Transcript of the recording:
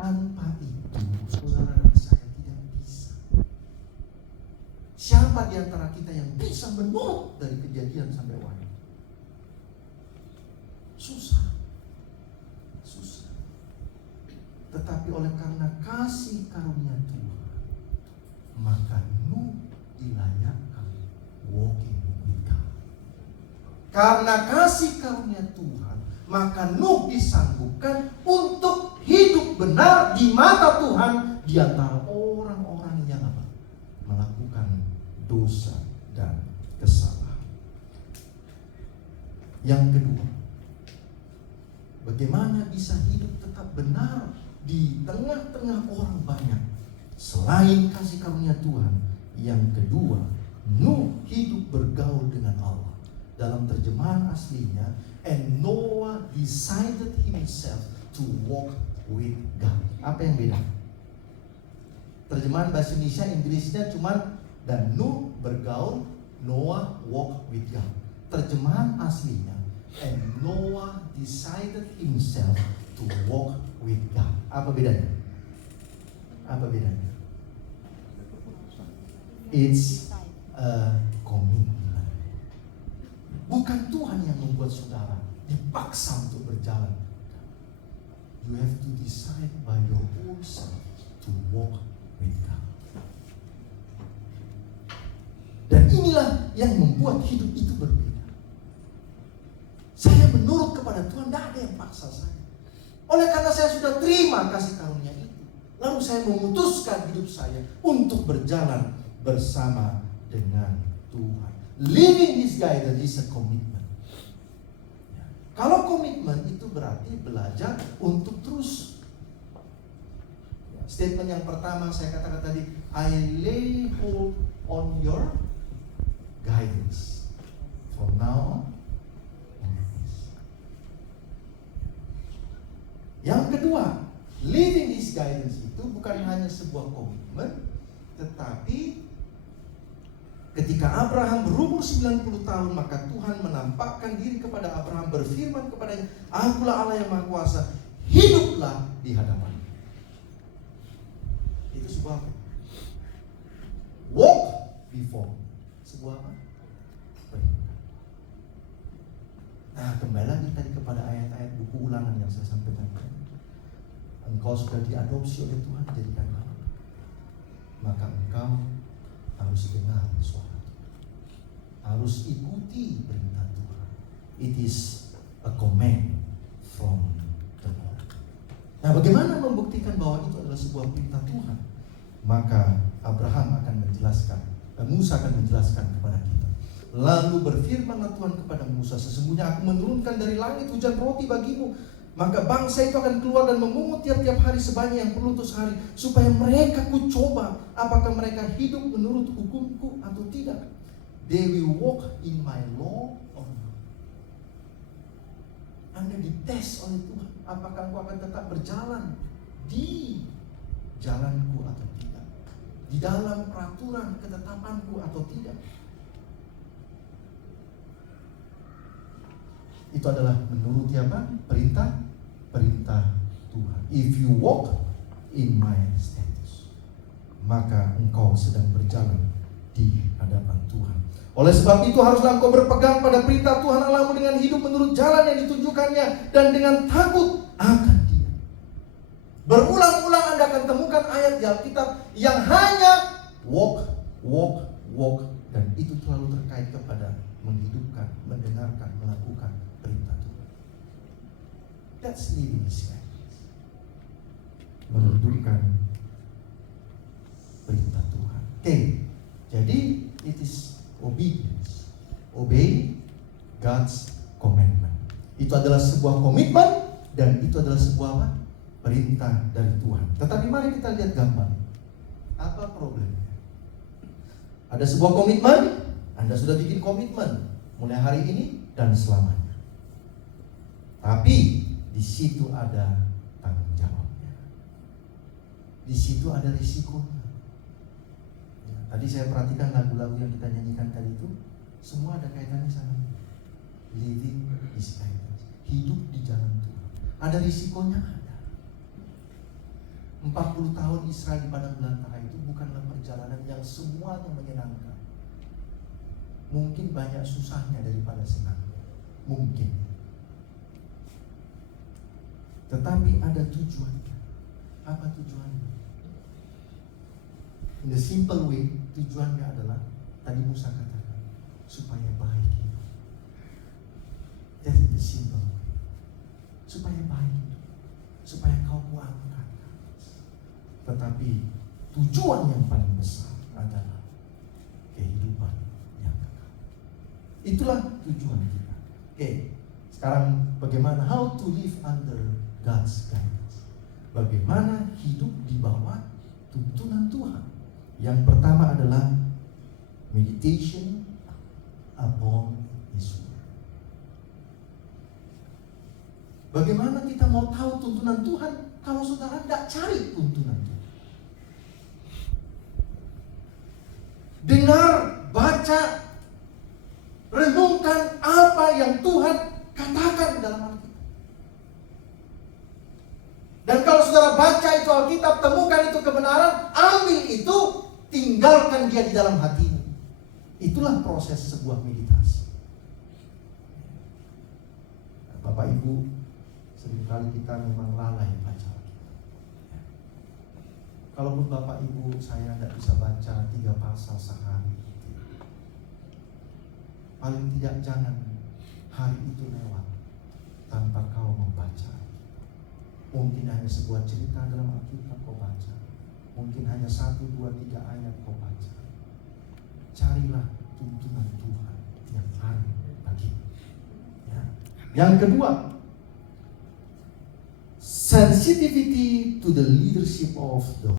Tanpa itu, saudara dan saya tidak bisa. Siapa di antara kita yang bisa menurut dari Kejadian sampai Wahyu? Susah. Tetapi oleh karena kasih karunia Tuhan, maka Nuh dilayakkan walking with God. Karena kasih karunia Tuhan, maka Nuh disanggupkan untuk hidup benar di mata Tuhan di antara orang-orang yang melakukan dosa dan kesalahan. Yang kedua, bagaimana bisa hidup tetap benar di tengah-tengah orang banyak selain kasih karunia Tuhan? Yang kedua, Nuh hidup bergaul dengan Allah. Dalam terjemahan aslinya, and Noah decided himself to walk with God. Apa yang beda? Terjemahan bahasa Indonesia, Inggrisnya cuma dan Nuh bergaul, Noah walk with God. Terjemahan aslinya, and Noah decided himself to walk with God. Apa bedanya? It's a commitment. Bukan Tuhan yang membuat saudara dipaksa untuk berjalan. You have to decide by your own self to walk with God. Dan inilah yang membuat hidup itu berbeda. Saya menurut kepada Tuhan, tidak ada yang paksa saya. Oleh karena saya sudah terima kasih karunia itu, lalu saya memutuskan hidup saya untuk berjalan bersama dengan Tuhan. Living His guidance is a commitment. Kalau komitmen itu berarti belajar untuk terus. Statement yang pertama saya katakan tadi, I lay hold on your guidance from now on. Yang kedua, living His guidance itu bukan hanya sebuah komitmen, tetapi ketika Abraham berumur 90 tahun, maka Tuhan menampakkan diri kepada Abraham, berfirman kepadanya, Akulah Allah yang Maha Kuasa, hiduplah di hadapannya. Itu sebuah apa? Walk before. Sebuah apa? Perintah. Nah, kembali lagi tadi kepada ayat-ayat buku Ulangan yang saya sampaikan. Engkau sudah diadopsi oleh Tuhan jadikan anak, maka engkau harus dengar suara Tuhan, harus ikuti perintah Tuhan. It is a command from the Lord. Nah, bagaimana membuktikan bahwa itu adalah sebuah perintah Tuhan? Maka Abraham akan menjelaskan, Musa akan menjelaskan kepada kita. Lalu berfirmanlah Tuhan kepada Musa, sesungguhnya aku menurunkan dari langit hujan roti bagimu, maka bangsa itu akan keluar dan memungut tiap-tiap hari sebanyak yang perlu untuk sehari, supaya mereka kucoba apakah mereka hidup menurut hukumku atau tidak. They will walk in my law or not. Anda dites oleh Tuhan, apakah engkau akan tetap berjalan di jalanku atau tidak, di dalam peraturan ketetapanku atau tidak. Itu adalah menuruti apa? Perintah Tuhan. If you walk in my statutes, maka engkau sedang berjalan di hadapan Tuhan. Oleh sebab itu haruslah engkau berpegang pada perintah Tuhan Allahmu dengan hidup menurut jalan yang ditunjukkannya dan dengan takut akan Dia. Berulang-ulang Anda akan temukan ayat di Alkitab yang hanya walk, dan itu selalu terkait kepada menghidupkan, mendengarkan, melakukan perintah Tuhan. That's living His guidance. Menghidupkan perintah Tuhan. Oke, jadi it is obedience. Obey God's commandment. Itu adalah sebuah komitmen dan itu adalah sebuah apa? Perintah dari Tuhan. Tetapi mari kita lihat gambar. Apa problemnya? Ada sebuah komitmen, Anda sudah bikin komitmen mulai hari ini dan selamanya. Tapi di situ ada tanggung jawabnya. Di situ ada risikonya. Ya, tadi saya perhatikan lagu-lagu yang kita nyanyikan tadi itu, semua ada kaitannya sama living His guidance. Hidup di jalan Tuhan. Ada risikonya, ada. 40 tahun Israel di padang belantara itu bukanlah perjalanan yang semuanya menyenangkan. Mungkin banyak susahnya daripada senangnya. Mungkin. Tetapi ada tujuannya. Apa tujuannya? In the simple way, tujuannya adalah tadi Musa katakan, supaya baik hidup. That's the simple way. Supaya baik hidup. Supaya kau kuangkat. Tetapi tujuan yang paling besar adalah kehidupan yang kekal. Itulah tujuan kita. Oke, sekarang bagaimana how to live under God's guidance? Bagaimana hidup di bawah tuntunan Tuhan? Yang pertama adalah meditation upon His Word. Bagaimana kita mau tahu tuntunan Tuhan kalau saudara tidak cari tuntunan Tuhan? Dengar, baca, renungkan apa yang Tuhan katakan dalam Alkitab. Dan kalau saudara baca itu Alkitab, temukan itu kebenaran, ambil itu, tinggalkan dia di dalam hatimu. Itulah proses sebuah meditasi. Bapak Ibu, seringkali kita memang lalai baca Alkitab. Kalaupun Bapak Ibu saya tidak bisa baca 3 pasal sehari, paling tidak jangan hari itu lewat tanpa kau membaca. Mungkin hanya sebuah cerita dalam Alkitab kau baca. Mungkin hanya 1, 2, 3 ayat kau baca. Carilah tuntunan Tuhan yang ada bagimu. Ya. Yang kedua, sensitivity to the leadership of the